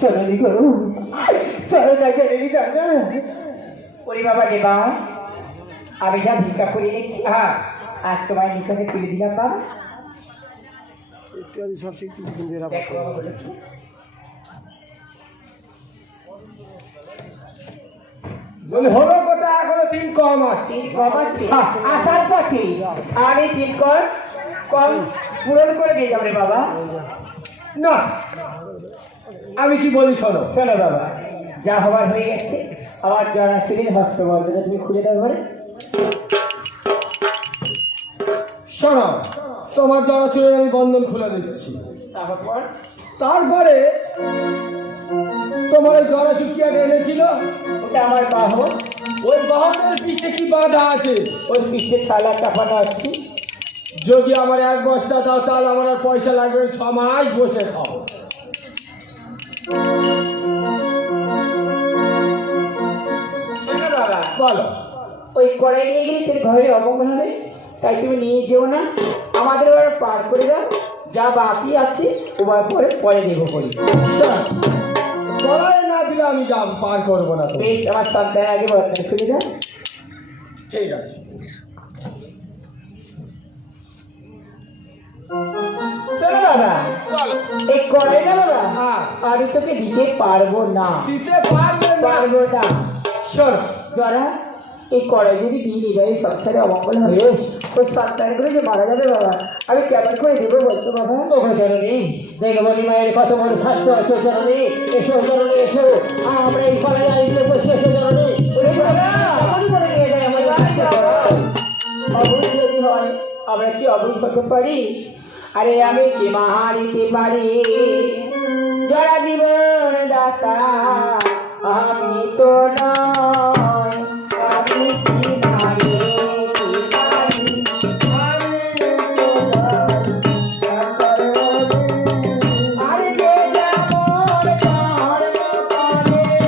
চলো নি গো, চলো না জননী চলো। ওরে বাবা দেবা, আমি যা ভিক্ষা করে নিচ্ছি, হ্যাঁ আজ তোমার নিকটে তুলে দিলাম বাবা। ইত্যাদি সব দেখো বাবা বলেছি। হলো কথা, এখনো 3 কম আছে। 3 কম আছে, আসার পথে আমি 3 কম পূরণ করে দিয়ে যাবে বাবা। না, আমি কি বলি শোনো। শোনো বাবা, যা হবার হয়ে গেছে, আমার জনাশীলের হস্ত বন্ধটা তুমি খুলে দাও ঘরে। শোনো, তোমার জনচুরের আমি বন্ধন খুলে দিচ্ছি। তারপরে তোমার ওই জনচুর কি আগে এনেছিল, ওটা আমার বাহন। ওই বাহনের পৃষ্ঠে কি বাঁধা আছে? ওই পিঠে ছালা চাপানো আছে। যদি আমার 1 বস্তা দাও, তাহলে আমার আর পয়সা লাগবে 6 মাস বসে খাও। শোনো বাবা, বলো। ওই কড়াই নিয়ে গেলে তোর ঘরে অমঙ্গল হবে, তাই তুমি নিয়ে যেও না, আমাদের এবার পার করে দাও। যা বাকি আছে ওবার পরে দেবো করি। কড়াই না দিলে আমি যাব, পার করবো না। তুমি বেশ, আমার সন্তানের আগে বন্ধন খুলে দাও। ঠিক আছে। শোনো বাবা, এই কড়াই না বাবা, হ্যাঁ, আমি তোকে দিতে পারবো না। দিতে পারবে না? পারবো না। শোন, যারা এই কড়াই যদি দিয়ে নিবাই সংসারে অমঙ্গল হবে, ওই সন্তানগুলো যে মারা যাবে বাবা, আমি কেমন করে দেবো বলতো বাবা? ওগো জননী, দেখে বলি মায়ের কত বড় স্বার্থ আছে জননী। এসো জননী এসো, আমরা এই কড়াই আইতে বসে এসো জননী। ওরে বাবা, কেমন করে নিয়ে যায় আমাদের স্বার্থ কড়াই? অবুঝ যদি হয়, আমরা কি অবুঝ হতে পারি? আরে আমি কি মারিতে পারি যারা জীবন দাতা, আমি তো নয়, আমি কি মারিতে পারি, আরে যে যেমন কর্ম করে,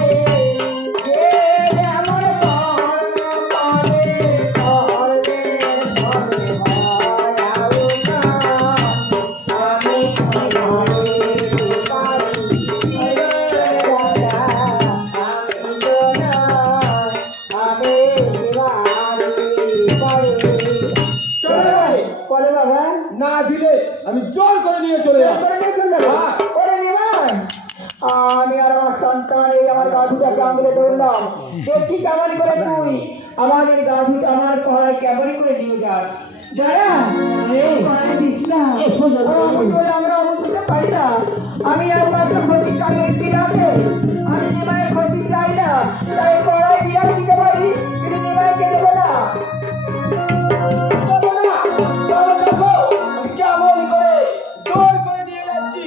যে যেমন কর্ম করে, কর্মের ফলে হয় আলোচনা। আমি কি মারিতে পারি দাদা, আমি তো নয়, আমি কি মারিতে পারি। বলো বাবা, না দিলে আমি জোর করে নিয়ে চলে যাবো। হ্যাঁ। আমি আর আমার সন্তান এই আমার গাধুটাকে আঙুলে ধরলাম, দেখি কেমন করে তুই আমাদের গাধুটা আমার কড়াই কেমন করে নিয়ে যাস। যারা কড়াই দিস না, আমরা অনুভূতে পারি না। আমি একমাত্র ক্ষতি কাজের দিন আছে, আমি নিমায়ের ক্ষতি চাই না, তাই কড়াই দিয়ে দিতে পারি, কিন্তু নিমাইকে দেবো না। আমি কেমন করে জোর করে নিয়ে যাচ্ছি।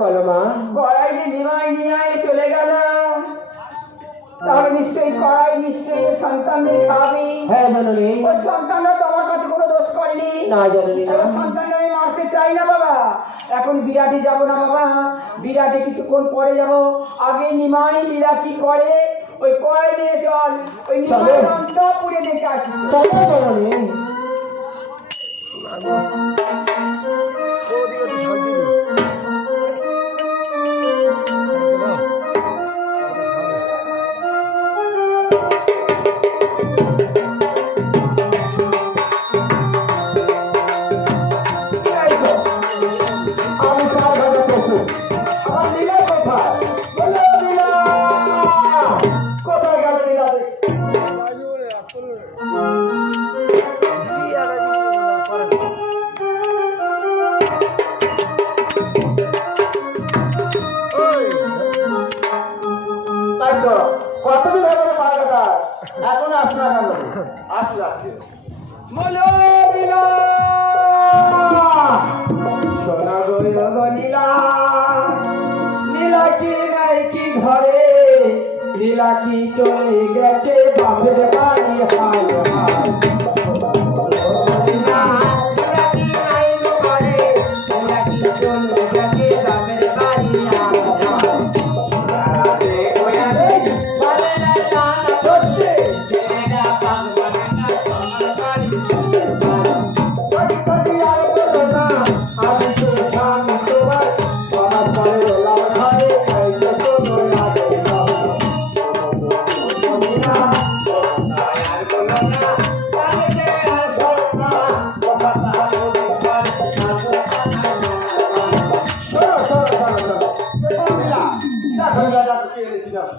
বলো মা। কড়াই যে নিমাই নিয়ে চলে গেল, তাহলে নিশ্চয়ই কড়াই নিশ্চয়ই সন্তানদের খাবি। হ্যাঁ জননী। ওই সন্তানরা তো আমার কাছে কোনো দোষ করেনি। না জননী না। সন্তানরা আমি মারতে চাই না বাবা। এখন বিরাটে যাব না বাবা, বিরাটে কিছুক্ষণ পরে যাব। আগে নিমাই লীলা কি করে ওই কড়াই নিয়ে চল, ওই নিমাই অন্তঃপুরে দেখে আসি। চলো জননী। আমি কার ঘরে বসে, আমার লীলা কোথায়? বলো লীলা, কোথায় গেল লীলা? তাই তো কতদিন হলো পাড়াটা, এখন আসলো না কেন? আসলো আসলো। বলো লীলা, সোনা গো লীলা, লীলা কি নাই কি ঘরে, লীলা কি চলে গেছে বাপের বাড়ি। হায় হায় লীলা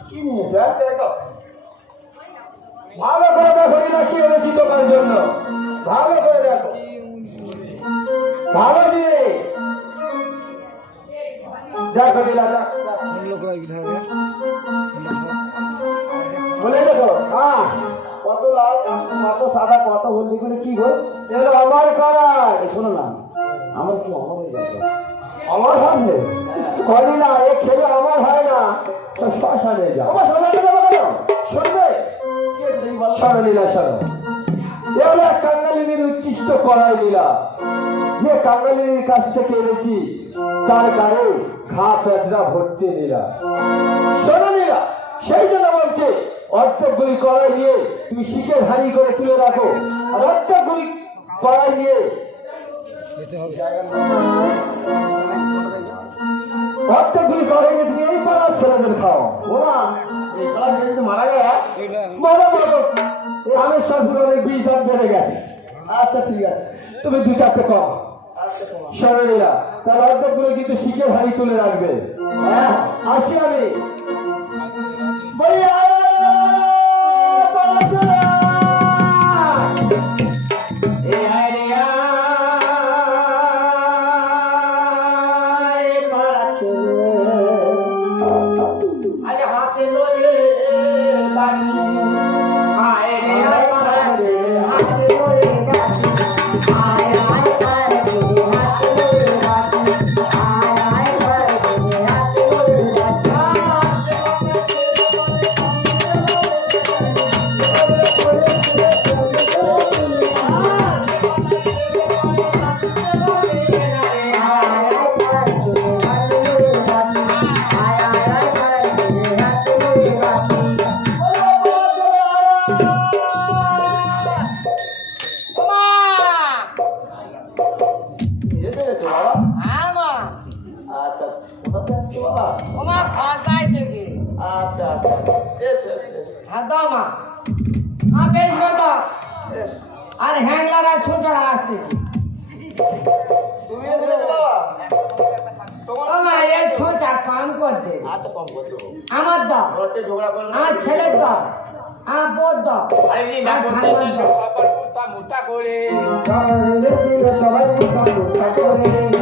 কি নিয়েছে দেখো ভালো করে দেখো লীলা কি এনেছি তোমার জন্য ভালো করে দেখো ভালো দিয়ে দেখো লীলা বলে দেখো হ্যাঁ কত লাল কত সাদা কত হলদি করে কি গো এগুলো আমার কালার শোনো না আমার কি অভাব হয়ে যাবে আমার হবে করি না এ খেলে আমার হয় না শ্মশানে যাও আমার শ্মশানে যাবো কেন শুনবে শোনো লীলা শোনো এগুলো এক কাঙ্গালিনীর উচ্ছিষ্ট করাই লীলা যে কাঙ্গালিনীর কাছ থেকে এনেছি তার গায়ে ঘা পেঁচড়া ভর্তি লীলা শোনো লীলা সেই জন্য বলছে অর্ধেকগুলি কড়াই নিয়ে তুমি শিখের হাড়ি করে তুলে রাখো আর অর্ধেকগুলি কড়াই নিয়ে অর্ধেকগুলি কড়াই নিয়ে তুমি এই পাড়ার ছেলেদের খাও ওমা এই পাড়ার ছেলে যদি মারা যায় বলো বলো এই আমের সবগুলো অনেক বীজ দাম বেড়ে গেছে আচ্ছা ঠিক আছে তুমি দু চারটে কম সরেরা তার অর্ধেকগুলো কিন্তু শিখের হাড়ি তুলে রাখবে হ্যাঁ আসি আমি বলি আর হ্যাংলার আর ছোটারা আসতেছি তুমি এসেছো বাবা এই ছোটা কাম করতে আচ্ছা কম করতে আমার দাও ঘরতে ঝগড়া করো না আর ছেলের দাও আর বোধ দাও আরে লীলা করতে সবার মোটা মোটা করে সবাই মোটা মোটা করে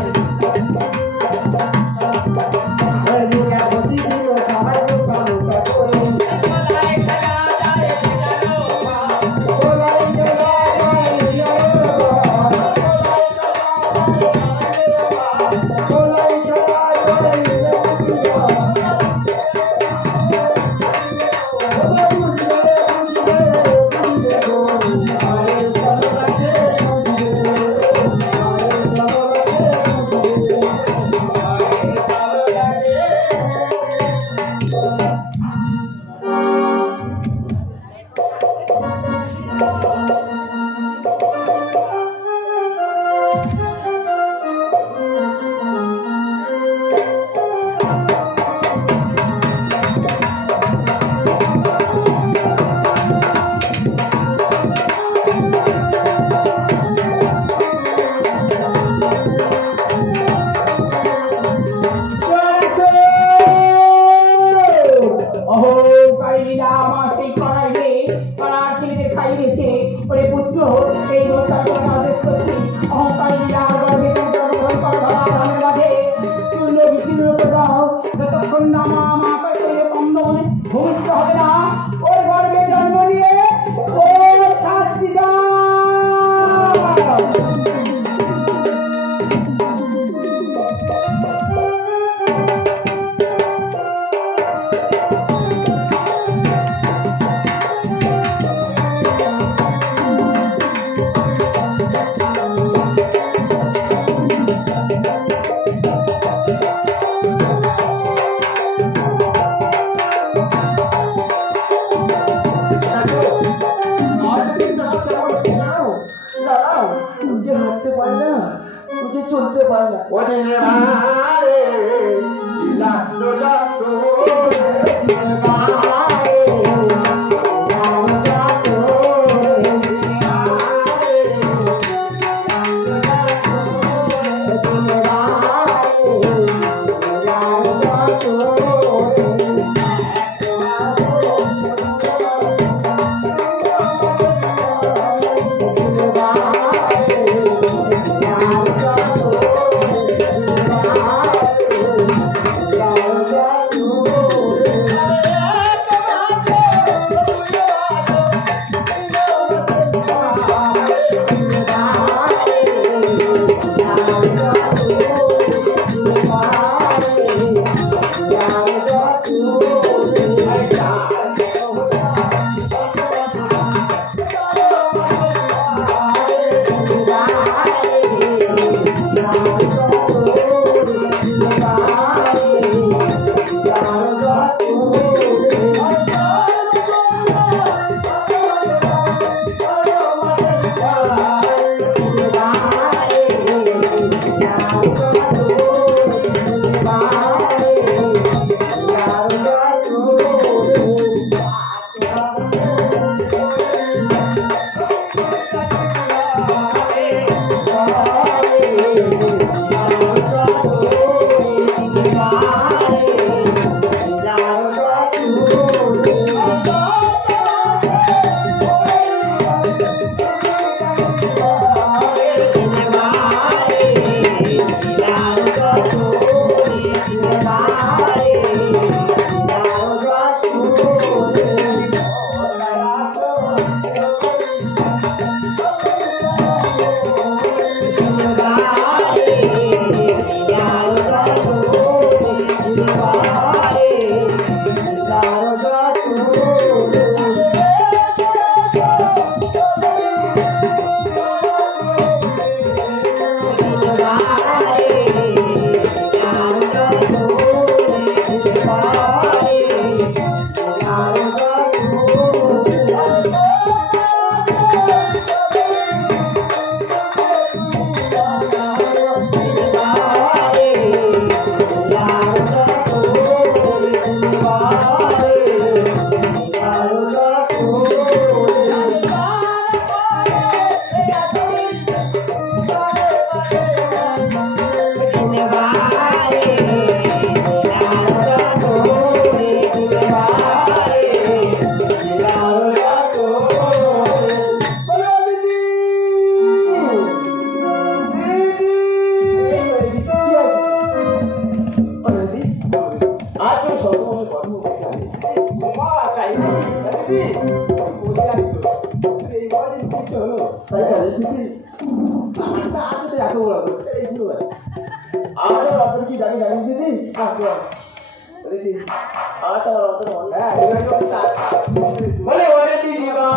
বলে ওরে দিদিমা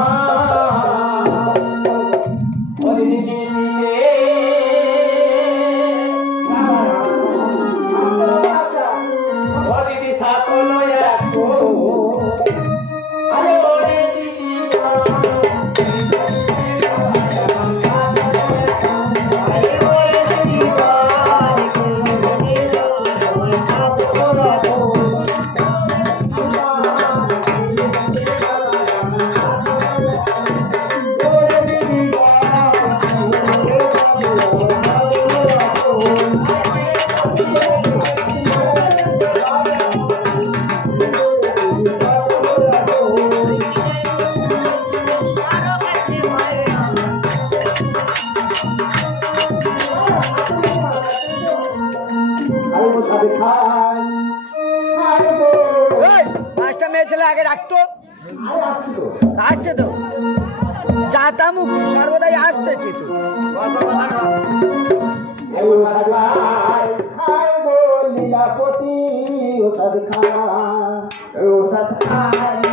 ও দিদি কি ও দিদি সকল এক আরে ওরে দিদিমা পাঁচটা মেয়ে ছেলে আগে রাখতো আসছে তো যাতা মুখী সর্বদাই আসতেছি তো লীলাপতি ওষাদ খায় ওষাদ খায়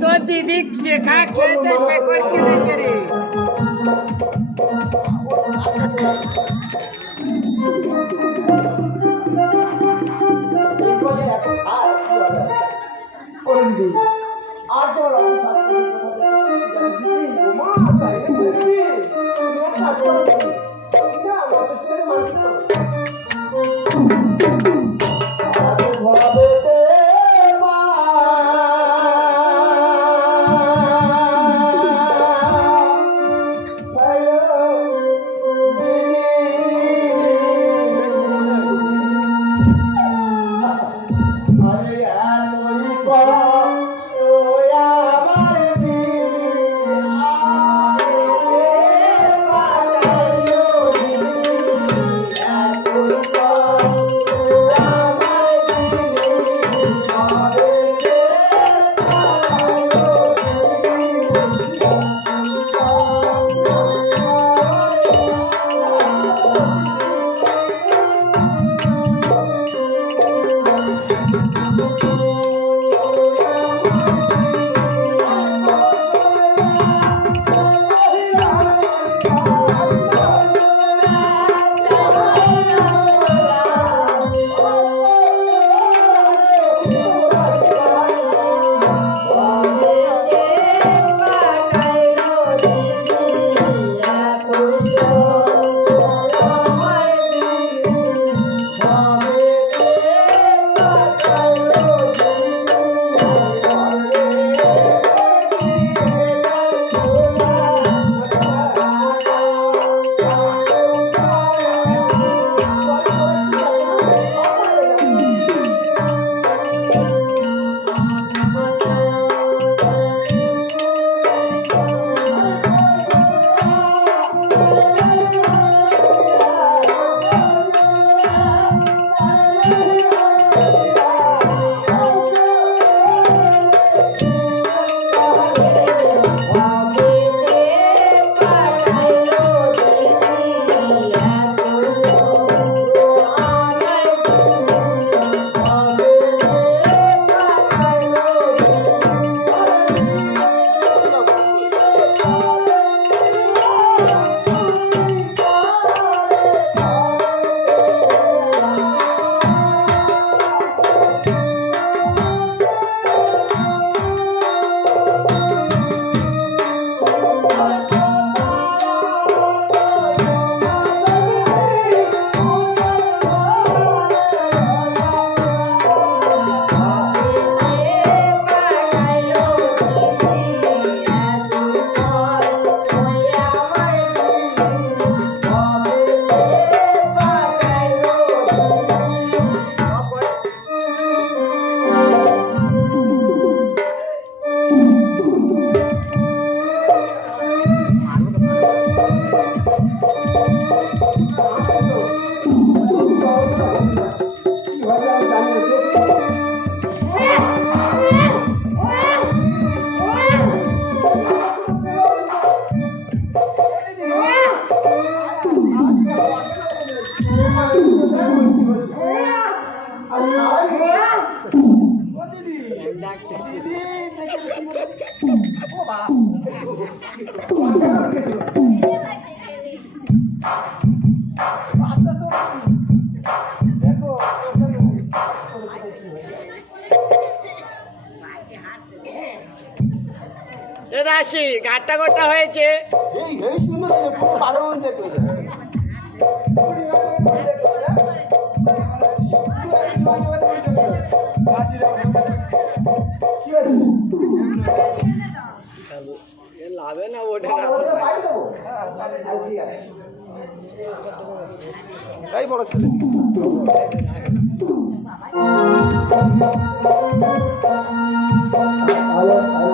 তোর দিদি যেখা খেয়েছে সে করছে লেগে রে আর তোমার অফিস মা তাই তুমি এক কাজ করো না অফিস থেকে মানুষ রাশি ঘাটটা ঘাটটা হয়েছে এই সুন্দর হয়েছে পুরো বাগান দেখতে লাভে না ওঠে তাই বড় ছেলে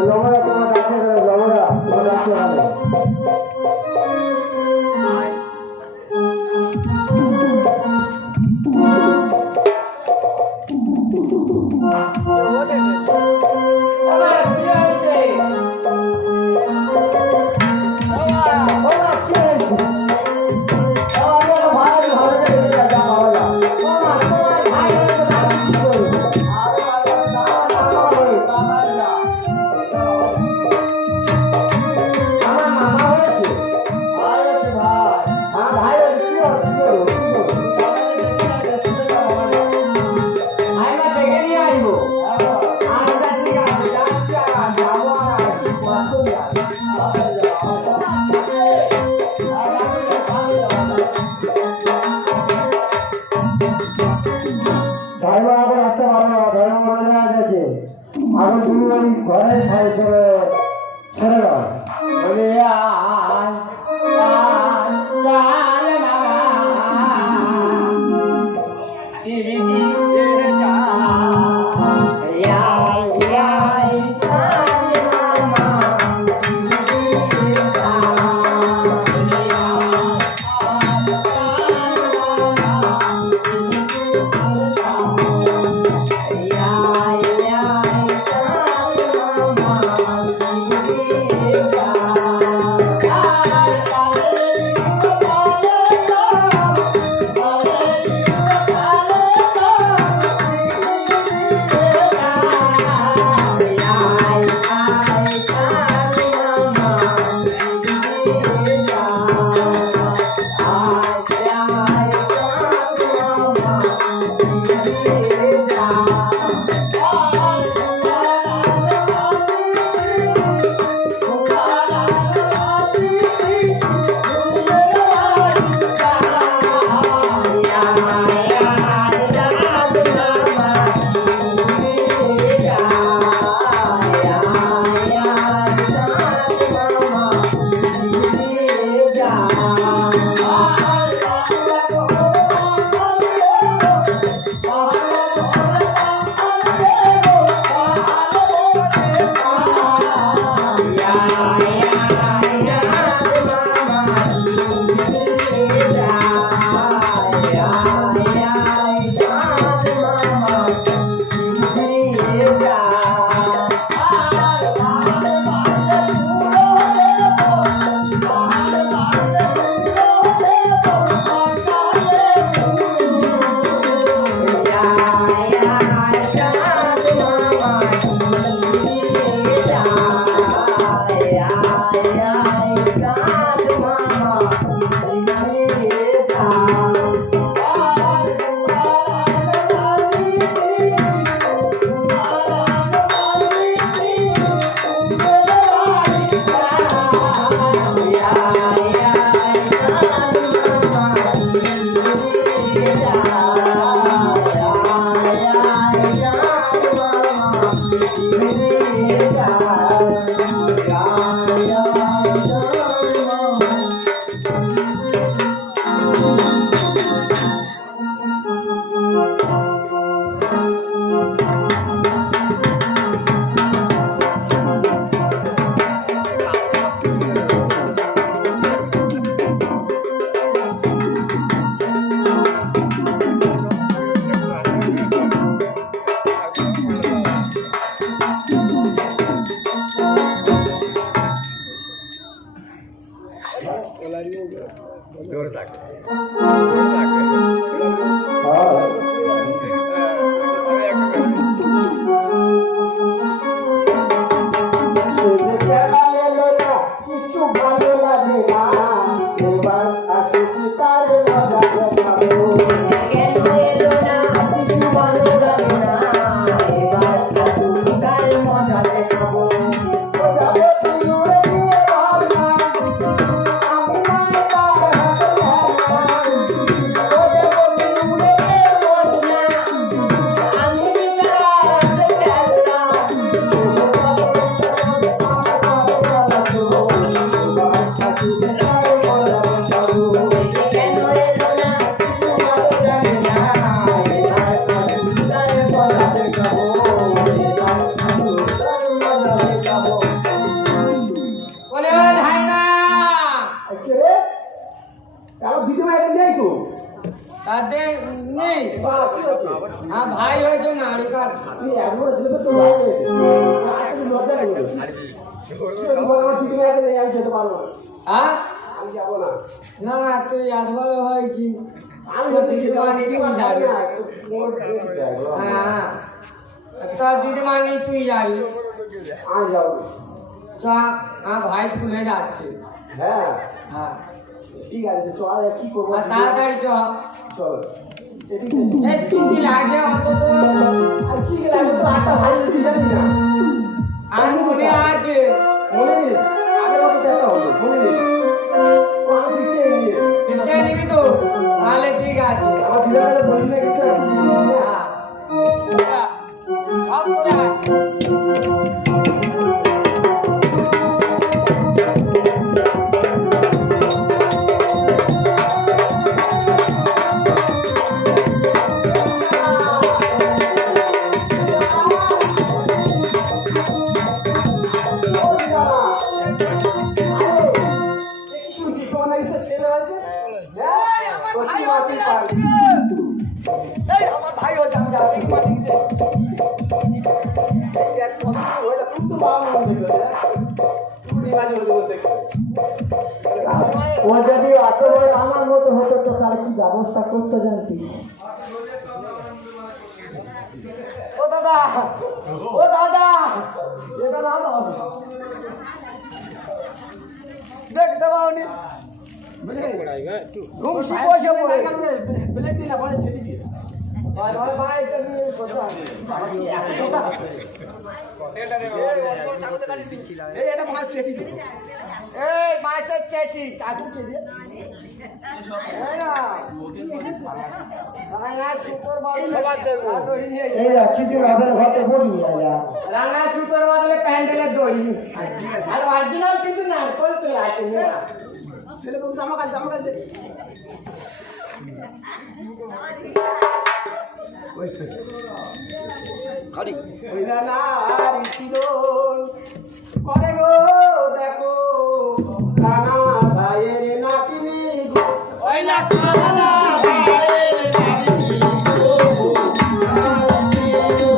লমরা তোমার কাছে লমরা তোমার কাছে ভাই ধর্ম এখন আসতে পারবো না, ধর্ম মনে আছে এখন তুমি ওই ঘরে সাইড করে ছেড়ে দাও। বলে আয় আয় চাল মামা টিভি দিতে যা আয় আয় চাল মামা টিভি দিতে যা বলে আয় চাল মামা টিভি দিতে যা আয় আয় চাল মামা টিভি দিতে যা কিছু ভালো লাগে না, এবার আসে কি তার মজা দেখাবো। বলে ও ভাই না দিদিমা এখানে নেই তো? তাদের নেই ভাই হয়েছে নাড়িকার তুই একবার ছেলে তো ভাই হয়েছে। একটু লজ্জা করবে। আমার দিদিমা এখানে নেই, আমি যেতে পারবো না। হ্যাঁ আমি যাবো না। না না তুই একবার হয়েছি আমি তো তো দিদিমা দিদিমা নিয়ে তুই দিদিমা যাবি যাবে না। মোর বেশি যাবে। হ্যাঁ তোর দিদিমা নিয়ে তুই যাবি আমি যাবো না। চা ভাই খুলে যাচ্ছে হ্যাঁ হ্যাঁ ঠিক আছে, তো চল কি করবো? আর তাড়াতাড়ি চ চল। এদিকে এই কি লাগে অন্তত আর কি লাগে তো? আটটা ভাই তুই জানিস না? আর মনে আছে মনে নেই? আগের মতো দেখা হলো, মনে নেই? ও আমি পিছিয়ে নিয়ে। চিন্তা নিবি তো তাহলে ঠিক আছে আমার দিদাকে বললি না কিছু, একটু দিয়ে দিয়েছে। হ্যাঁ ও যদি অত বড় আমার মতো হতো তো তাহলে কি ব্যবস্থা করতে জানতিস? ও দাদা, ও দাদা, এটা না বাবু দেখতে পাওনি ঘুমসি বসে পড়ে ব্লেড দিনা বলে ছেড়ে দিয়ে আর ওই ভাই চলি কথা এই এটা মাছ ছেড়ে দিয়ে এই মাছের চেচি চাটু ছেড়ে দিয়ে এই না রাঙা সুতোর বদলে এই কিছু আমাদের ঘরে বলি রাঙা সুতোর বদলে প্যান্ডেলের দড়ি আর অরিজিনাল কিন্তু নারকল চলে আসে ছেলে বলতে আমার কাছে খালি ওই না নারী ছিল করে গো দেখো কানা ভাইয়ের নাতিনি গো ওই না কানা ভাইয়ের নাতিনি গো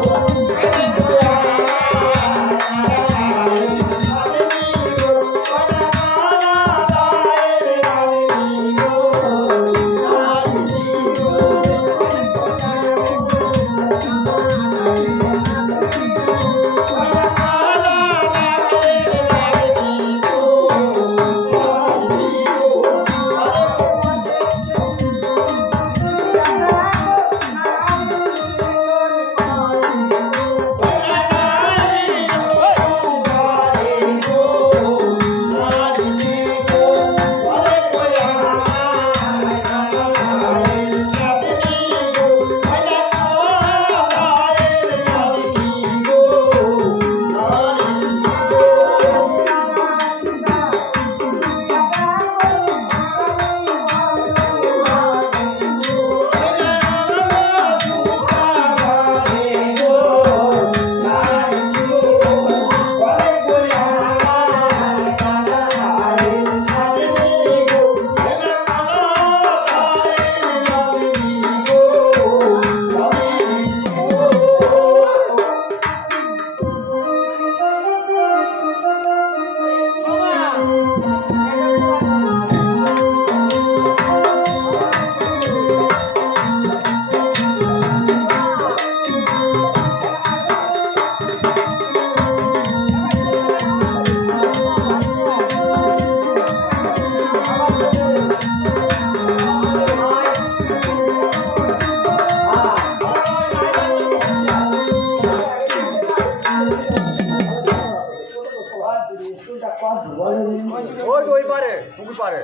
ওই তো ওই পারে পুকুর পারে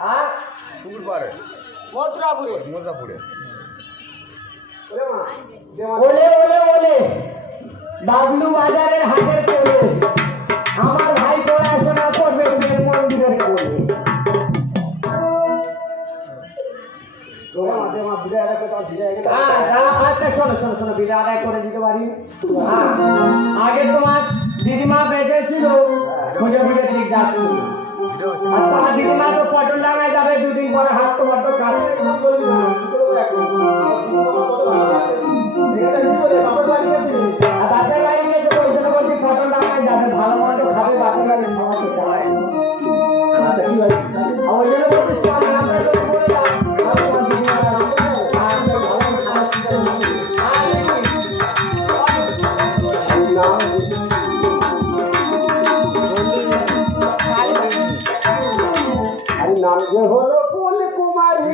হ্যাঁ পুকুর পারে মথুরাপুরে মোজাপুরে ওলে ওলে ওলে বাবলু বাজারের হাটের কোলে আমার ভাই পড়াশোনা করবে মেয়ের মন্দিরের কোলে। আচ্ছা শোনো শোনো শোনো বিদায় আদায় করে দিতে পারি। আগে তোমার দিদিমা বেঁচে ছিল খুঁজে খুঁজে ঠিক যাচ্ছিল আর তোমার দিদিমা তো পটল লাগায় যাবে দুদিন পরে হাত তোমার তো কাছে বাপের বাড়ি গিয়ে তো ওই জন্য বলছি পটল লাগায় যাবে ভালো মতো খাবে বাপের বাড়ি ওই জন্য বলছি তোমার নামটা যদি বলে দাও তোমার দিদিমা নাম যে হলো ফুল কুমারী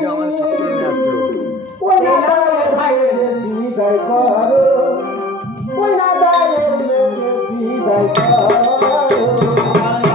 ওই না ভাইয়ের বিদায় করো ওই না বিদায় করো আমার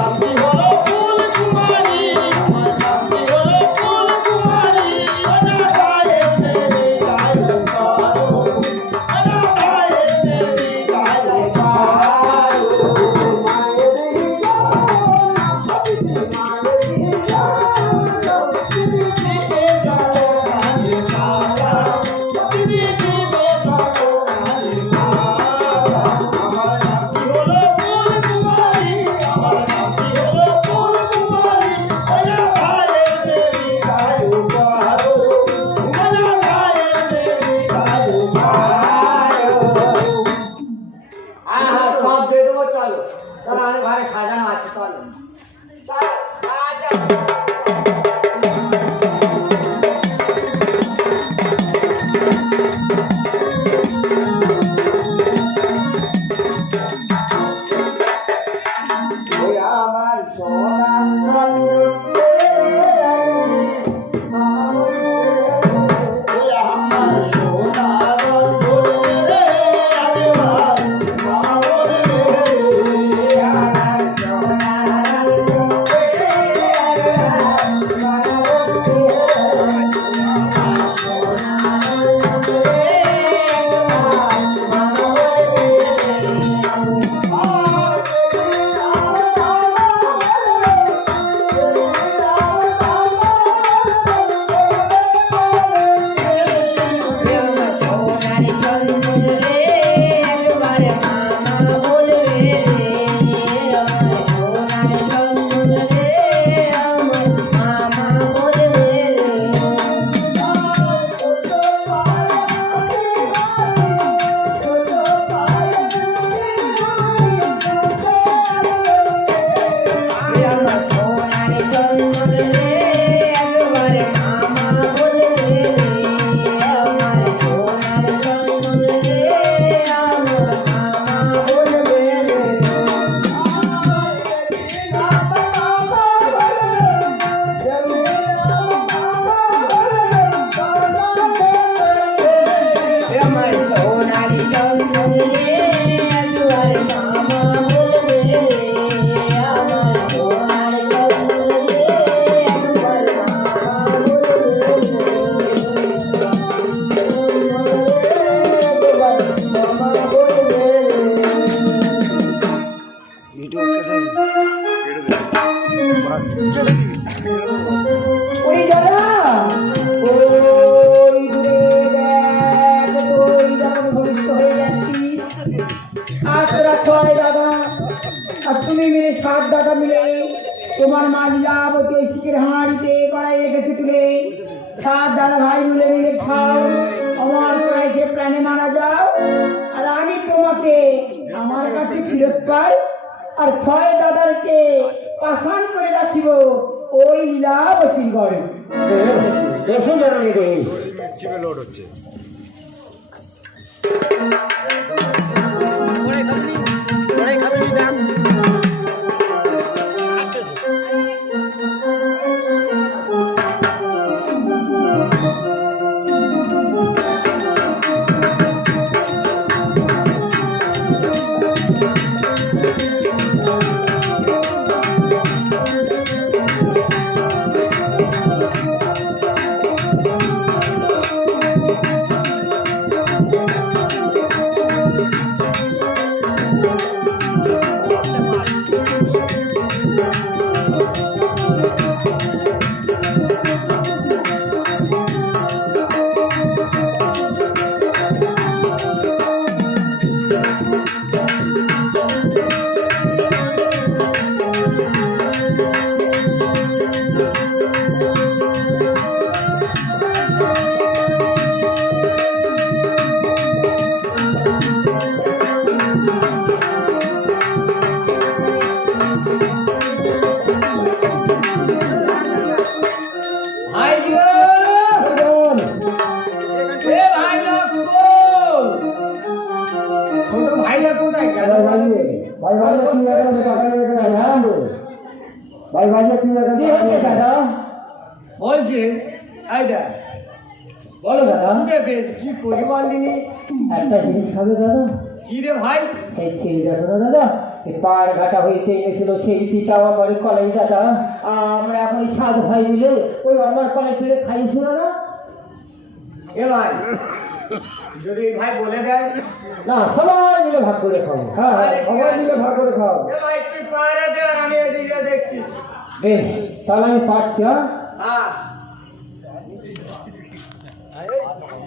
তুমি মিলে 7 দাদা মিলে তোমার মা লীলাবতী ওই শিখের হাঁড়িতে কড়াই রেখেছে তুলে 7 দাদা ভাই মিলে মিলে খাও আমার কড়াইকে প্রাণে মারা যাও আর আমি তোমাকে আমার কাছে ফিরত পাই আর 6 দাদাকে পাশান করে রাখিব ওই লীলাবতীর ঘরে। এসো জননী দেবী। মিষ্টিমে লোড হচ্ছে। ভাই গো এ ভাই লোক ছোট ভাই লোক কোথায় গেল? কি হচ্ছে দাদা? বলছি এইটা বলো দাদা। উঠে বেশ কি পরিমাণ দিনি একটা জিনিস খাবে দাদা? কি রে ভাই সেই ছেলে দেখো না দাদা, এই পাড় ঘাটা হইতে এনেছিল সেই পিতা আমার কলাই দাদা, আমরা এখন এই 7 ভাই মিলে ওই আমার কলাই তুলে খাইছো দাদা। এ ভাই যদি এই ভাই বলে দেয় না সবাই মিলে ভাগ করে খাবো। হ্যাঁ সবাই মিলে ভাগ করে খাও। এ ভাই তুই পারে দে আর আমি এদিকে দেখছি। বেশ তাহলে আমি পাচ্ছি। হ্যাঁ হ্যাঁ